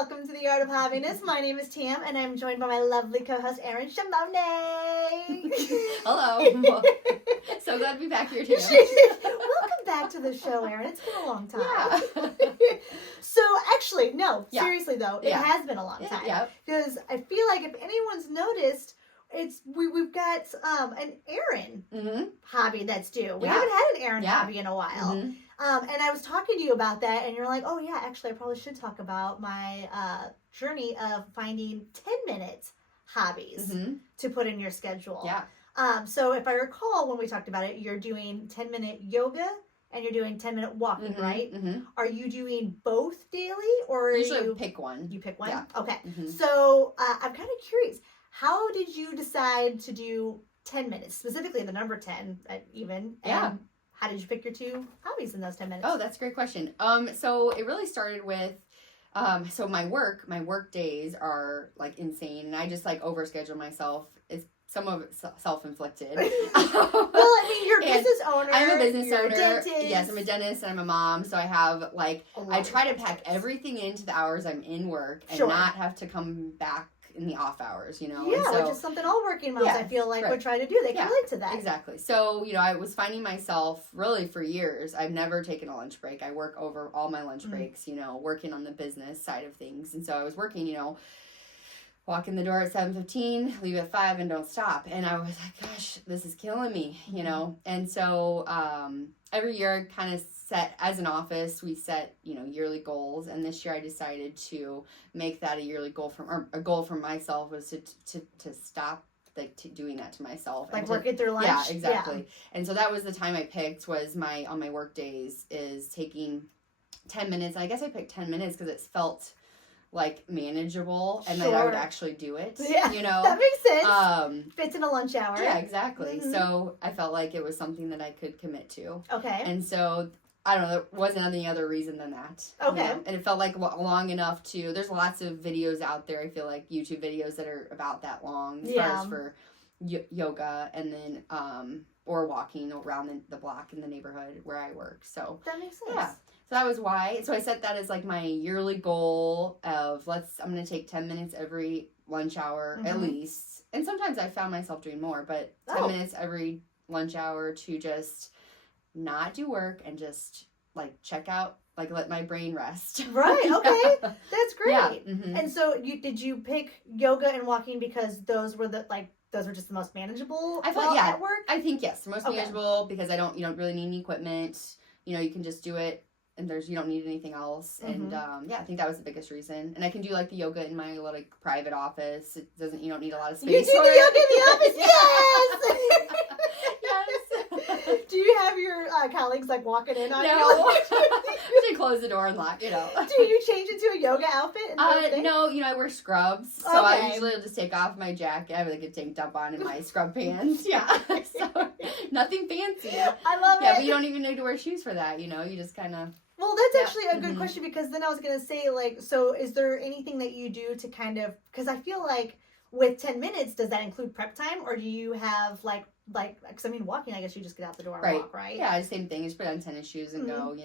welcome to the Art of Hobbiness. My name is Tam, and I'm joined by my lovely co-host, Erin Shimone. Hello. So glad to be back here, Tam. Welcome back to the show, Erin. It's been a long time. Yeah. So, actually, no, Yeah. seriously, though, it has been a long time. Yeah. Because I feel like if anyone's noticed, we've got an Erin hobby that's due. We haven't had an Erin hobby in a while. Mm-hmm. And I was talking to you about that, and you're like, oh, yeah, actually, I probably should talk about my journey of finding 10-minute hobbies to put in your schedule. Yeah. So if I recall, when we talked about it, you're doing 10-minute yoga and you're doing 10-minute walking, right? Mm-hmm. Are you doing both daily, or usually pick one? You pick one? Yeah. Okay. Mm-hmm. So I'm kind of curious. How did you decide to do 10 minutes, specifically the number 10 even? Yeah. And how did you pick your two hobbies in those 10 minutes? Oh, that's a great question. So it really started with, so my work days are like insane, and I just like overschedule myself. It's some of it self-inflicted. Well, I mean, you're a business owner. I'm a business owner. A dentist. Yes, I'm a dentist and I'm a mom. So I have I try to pack everything into the hours I'm in work and not have to come back in the off hours, Yeah, so, which is something all working moms, I feel like, would try to do. They can relate to that. Exactly. So, I was finding myself really for years. I've never taken a lunch break. I work over all my lunch breaks, working on the business side of things. And so I was working, walk in the door at 7:15, leave at 5, and don't stop. And I was like, gosh, this is killing me, And so every year I kind of set, as an office, we set, yearly goals. And this year I decided to make that a yearly goal or a goal for myself was to stop doing that to myself. Like working through lunch? Yeah, exactly. Yeah. And so that was the time I picked was on my work days is taking 10 minutes. I guess I picked 10 minutes because it felt like manageable and that I would actually do it. Yeah, that makes sense. Fits in a lunch hour. Yeah, exactly. So I felt like it was something that I could commit to. Okay. And so I don't know, there wasn't any other reason than that. Okay. And it felt like long enough there's lots of videos out there, I feel like YouTube videos that are about that long as far as for yoga and then or walking around the block in the neighborhood where I work. So that makes sense. Yeah. So that was why. So I set that as like my yearly goal of I'm going to take 10 minutes every lunch hour at least. And sometimes I found myself doing more, but 10 minutes every lunch hour to just not do work and just like check out, like let my brain rest. Right. Okay. That's great. Yeah. And so did you pick yoga and walking because those were just the most manageable at work? I think yes, the most manageable because you don't really need any equipment. You can just do it. And you don't need anything else. And I think that was the biggest reason. And I can do like the yoga in my little private office. You don't need a lot of space. You do the yoga in the office? Yes! Yes. Do you have your colleagues like walking in on you? No. Usually close the door and lock, Do you change into a yoga outfit? No, I wear scrubs. So I usually will just take off my jacket. I have like a tank top on and my scrub pants. Yeah. So nothing fancy. I love it. Yeah, but you don't even need to wear shoes for that, You just kind of... Well, that's actually a good question because then I was going to say, so is there anything that you do to kind of, because I feel like with 10 minutes, does that include prep time or do you have because walking, I guess you just get out the door and walk, right? Yeah, same thing. You just put on tennis shoes and go,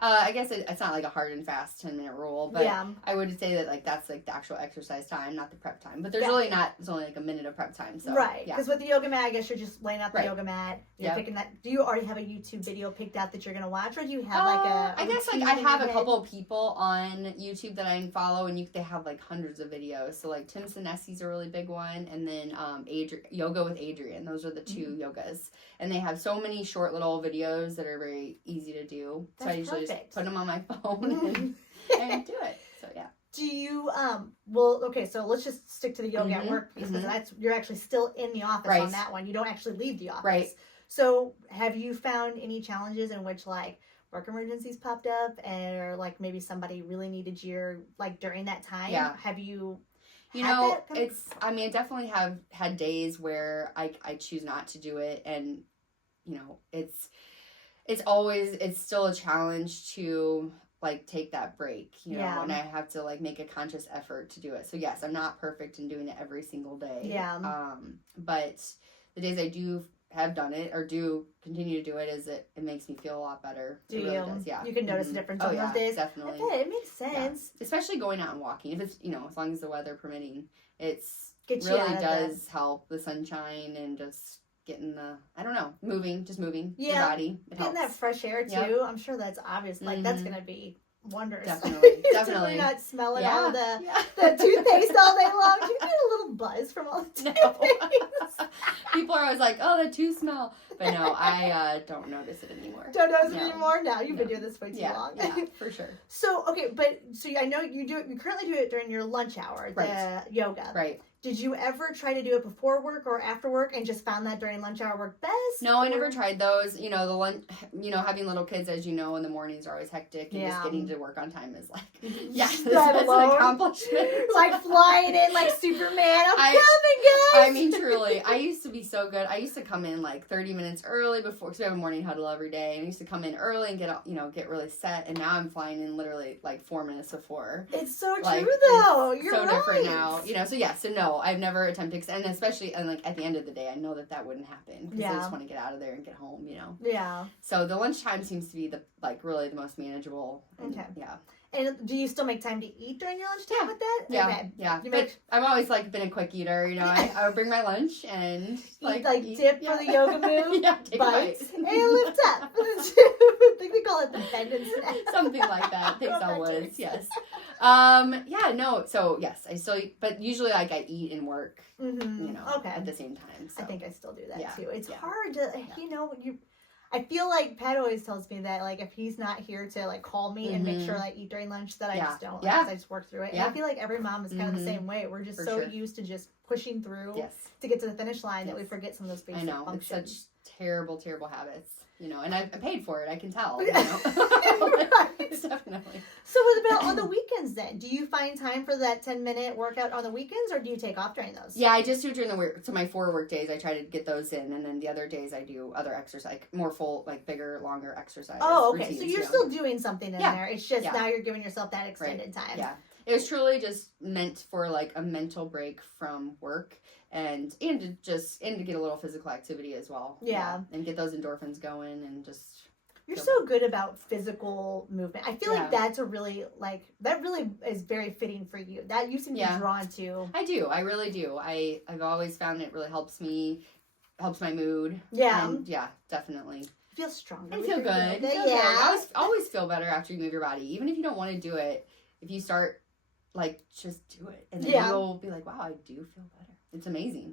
I guess it's not like a hard and fast 10-minute rule, but I would say that that's like the actual exercise time, not the prep time. But there's really it's only like a minute of prep time. So right, because with the yoga mat, I guess you're just laying out the yoga mat. You're picking that. Do you already have a YouTube video picked out that you're going to watch, or do you have I guess I have a couple of people on YouTube that I follow, and they have like hundreds of videos. So like Tim Sinesi's a really big one, and then Yoga with Adrian. Those are the two yogas, and they have so many short little videos that are very easy to do. So I usually just put them on my phone and do it. So yeah. Do you so let's just stick to the yoga at work piece because you're actually still in the office on that one. You don't actually leave the office. Right. So have you found any challenges in which work emergencies popped up or maybe somebody really needed your during that time? Yeah. Have you I definitely have had days where I choose not to do it, and it's still a challenge to take that break, and I have to make a conscious effort to do it. So yes, I'm not perfect in doing it every single day. Yeah. But the days I do have done it or do continue to do it is it makes me feel a lot better. Do it really you? Does, yeah. You can notice a difference on those days? Definitely. I bet it makes sense. Yeah. Especially going out and walking. If it's, as long as the weather permitting, it's Get you really out of does help the sunshine and just getting moving your body. It Getting helps. that fresh air too. Yep. I'm sure that's obvious. Like that's gonna be wonders. Definitely. So we're not smelling all the toothpaste all day long. Do you get a little buzz from all the toothpaste? People are always like, "Oh, the tooth smell," but no, I don't notice it anymore. Don't notice it anymore. Now you've been doing this way too long. Yeah, for sure. So I know you currently do it during your lunch hour, the yoga. Right. Did you ever try to do it before work or after work and just found that during lunch hour worked best? No, I never tried those. The lunch, having little kids, as you know, in the mornings are always hectic, and just getting to work on time is like, it's an accomplishment. Like flying in like Superman. I'm coming, I guys. mean, truly, I used to be so good. I used to come in like 30 minutes early because we have a morning huddle every day, and I used to come in early and get really set. And now I'm flying in literally like 4 minutes before. It's so true though. You're so right. different now. So no, I've never attempted, and especially like at the end of the day, I know that wouldn't happen because I just want to get out of there and get home. Yeah. So the lunchtime seems to be really the most manageable. And, yeah. And do you still make time to eat during your lunchtime with that? Yeah, okay. yeah. But I've always been a quick eater. I would bring my lunch and dip for the yoga move. Take bites and lift up. I think they call it the bend and snap. Something like that. Takes on words. Yes. No. So yes, I still eat, but usually I eat and work. At the same time. So. I think I still do that too. It's hard to I feel like Pat always tells me that if he's not here to call me and make sure I eat during lunch, that I just don't. I just work through it. And I feel like every mom is kind of the same way. We're just used to just pushing through to get to the finish line that we forget some of those basic functions. It's such terrible habits. And I paid for it. I can tell. Definitely. So what about on the weekends then? Do you find time for that 10-minute workout on the weekends, or do you take off during those? Yeah, I just do during the work. So my 4 work days, I try to get those in, and then the other days I do other exercise, more full, bigger, longer exercise. Oh, okay. Routines, so you're still doing something in there. It's just now you're giving yourself that extended time. Yeah. It was truly just meant for a mental break from work and to get a little physical activity as well. Yeah. And get those endorphins going and just. You're so good about physical movement. I feel like that's that really is very fitting for you. That you seem to be drawn to. I do. I really do. I've always found it really helps my mood. Yeah. And definitely. I feel stronger. I feel good. I always feel better after you move your body. Even if you don't want to do it, if you start, just do it. And then you'll be like, wow, I do feel better. It's amazing.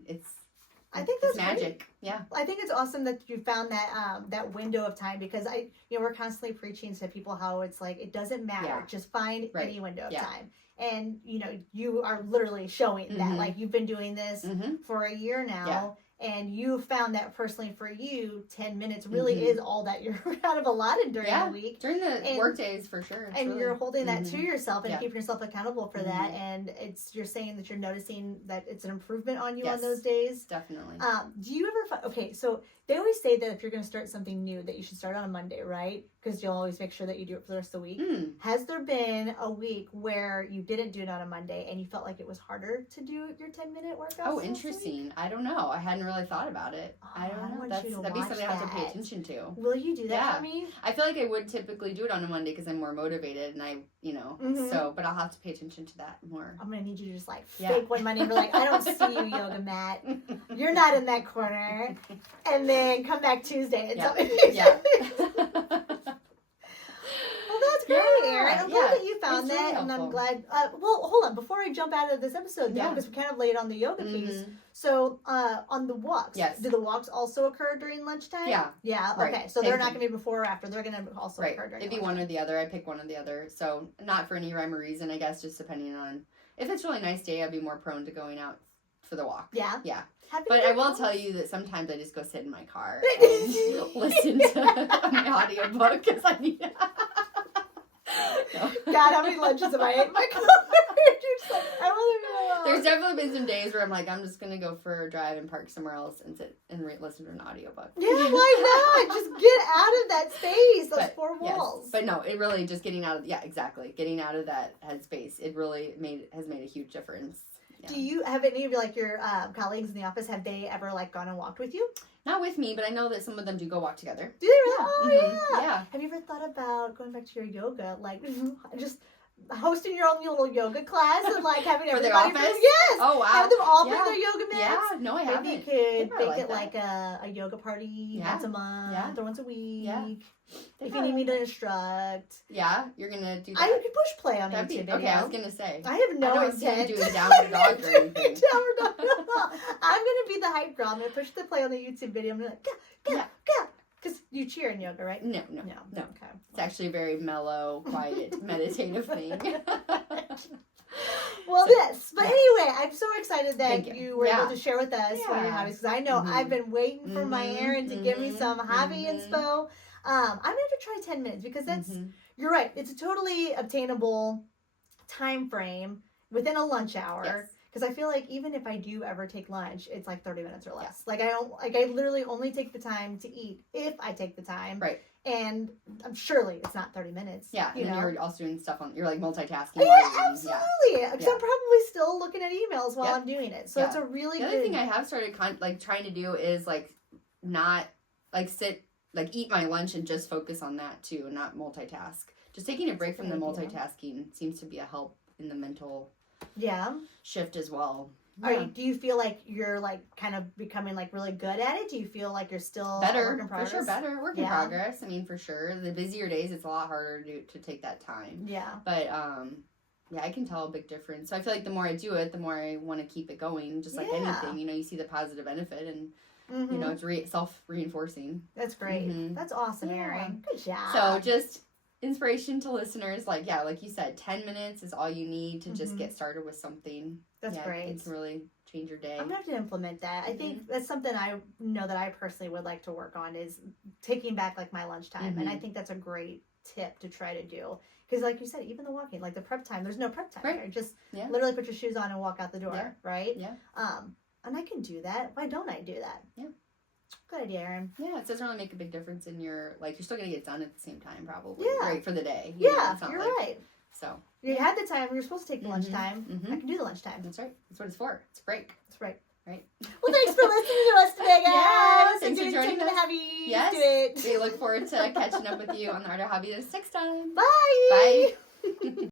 I think that's magic. Great. Yeah. I think it's awesome that you found that window of time, because we're constantly preaching to people how it's it doesn't matter. Yeah. Just find any window of time. And you are literally showing that you've been doing this for a year now. Yeah. And you found that personally for you, 10 minutes really is all that you're kind of allotted during the week. During the work days, for sure. You're holding that to yourself and keeping yourself accountable for that. And you're saying that you're noticing that it's an improvement on you on those days. Definitely. Do you ever so they always say that if you're going to start something new, that you should start on a Monday, right? Because you'll always make sure that you do it for the rest of the week. Has there been a week where you didn't do it on a Monday and you felt like it was harder to do your 10-minute workout? Oh, interesting. I don't know. I hadn't really thought about it. I don't know. That'd be something I have to pay attention to. Will you do that for me? I feel like I would typically do it on a Monday because I'm more motivated, and but I'll have to pay attention to that more. I'm going to need you to just fake one Monday and be like, I don't see you, yoga mat. You're not in that corner. And then come back Tuesday and tell me. Yeah. Well, that's great, Erin. I'm glad that you found that, really, and I'm glad. Hold on. Before I jump out of this episode, because we kind of laid on the yoga piece. So, on the walks, do the walks also occur during lunchtime? Yeah. Yeah. Right. Okay. So they're not going to be before or after. They're going to also occur during. It'd be one or the other. I pick one or the other. So not for any rhyme or reason, I guess. Just depending on if it's a really nice day, I'd be more prone to going out for the walk. Yeah. Yeah. But I will tell you that sometimes I just go sit in my car and listen to my audiobook because I need it. God, how many lunches have I ate in my car? There's definitely been some days where I'm like, I'm just going to go for a drive and park somewhere else and sit and listen to an audiobook. Yeah, why not? Just get out of that space, those four walls. Yes. But no, it really just getting out of, exactly. Getting out of that headspace, it really has made a huge difference Do you have any of your colleagues in the office, have they ever like gone and walked with you? Not with me, but I know that some of them do go walk together. Do they really? Yeah. Oh, Mhm. yeah. Yeah. Have you ever thought about going back to your yoga? Like, just hosting your own little yoga class and like having For the everybody office? Yes! Oh, wow. Have them all Yeah. bring their yoga mats. Yeah, no, I haven't. Maybe you could probably make it like like a yoga party Yeah. once a month Yeah. or once a week. Yeah. If you need me to instruct. Yeah, you're gonna do that. I could push play on a That'd be, YouTube video. okay, I was gonna say. I have no I don't see you intent. doing downward dog or anything. Downward dog. I'm gonna be the hype girl. I'm gonna push the play on the YouTube video. I'm gonna like, go. Because you cheer in yoga, right? No. Okay. It's actually a very mellow, quiet, meditative thing. Well, but anyway, I'm so excited that Thank you. you were able to share with us one of your Yeah. hobbies, because I know I've been waiting for my Erin to give me some hobby inspo. I'm going to try 10 minutes because you're right. It's a totally obtainable time frame within a lunch hour. Yes. Because I feel like even if I do ever take lunch, it's like 30 minutes or less. Like I literally only take the time to eat if I take the time. Right. And surely it's not 30 minutes. Yeah, and know? you're also doing stuff you're like multitasking. Yeah, absolutely. Because Yeah. I'm probably still looking at emails while Yep. I'm doing it. So it's a really The good... other thing I have started trying to do is like not like eat my lunch and just focus on that too, and not multitask. Just taking a break from the multitasking seems to be a help in the mental shift as well. Do you feel like you're like kind of becoming like really good at it? Do you feel like you're still better? a work in progress? For sure, better work in progress. I mean, for sure. The busier days, it's a lot harder to take that time. Yeah. But yeah, I can tell a big difference. So I feel like the more I do it, the more I want to keep it going. Just like anything, you see the positive benefit, and it's self-reinforcing. That's great. That's awesome, Erin. Good job. So just inspiration to listeners, like you said, 10 minutes is all you need to just get started with something. That's great. It can really change your day. I'm gonna have to implement that. I think that's something I know that I personally would like to work on, is taking back like my lunchtime. And I think that's a great tip to try to do. Because like you said, even the walking, like the prep time, there's no prep time there. Just literally put your shoes on and walk out the door, right? Yeah. And I can do that. Why don't I do that? Yeah. Good idea, Erin. Yeah, it doesn't really make a big difference in your, like, you're still going to get done at the same time, probably. Yeah. Right, for the day. You're right. So. You had the time. You were supposed to take the lunchtime. I can do the lunchtime. That's right. That's what it's for. It's a break. That's right. Right. Well, thanks for listening to us today, guys. Yes, thanks for joining us. Hobbies. Yes. Do it. We look forward to catching up with you on the Art of Hobbies next time. Bye. Bye.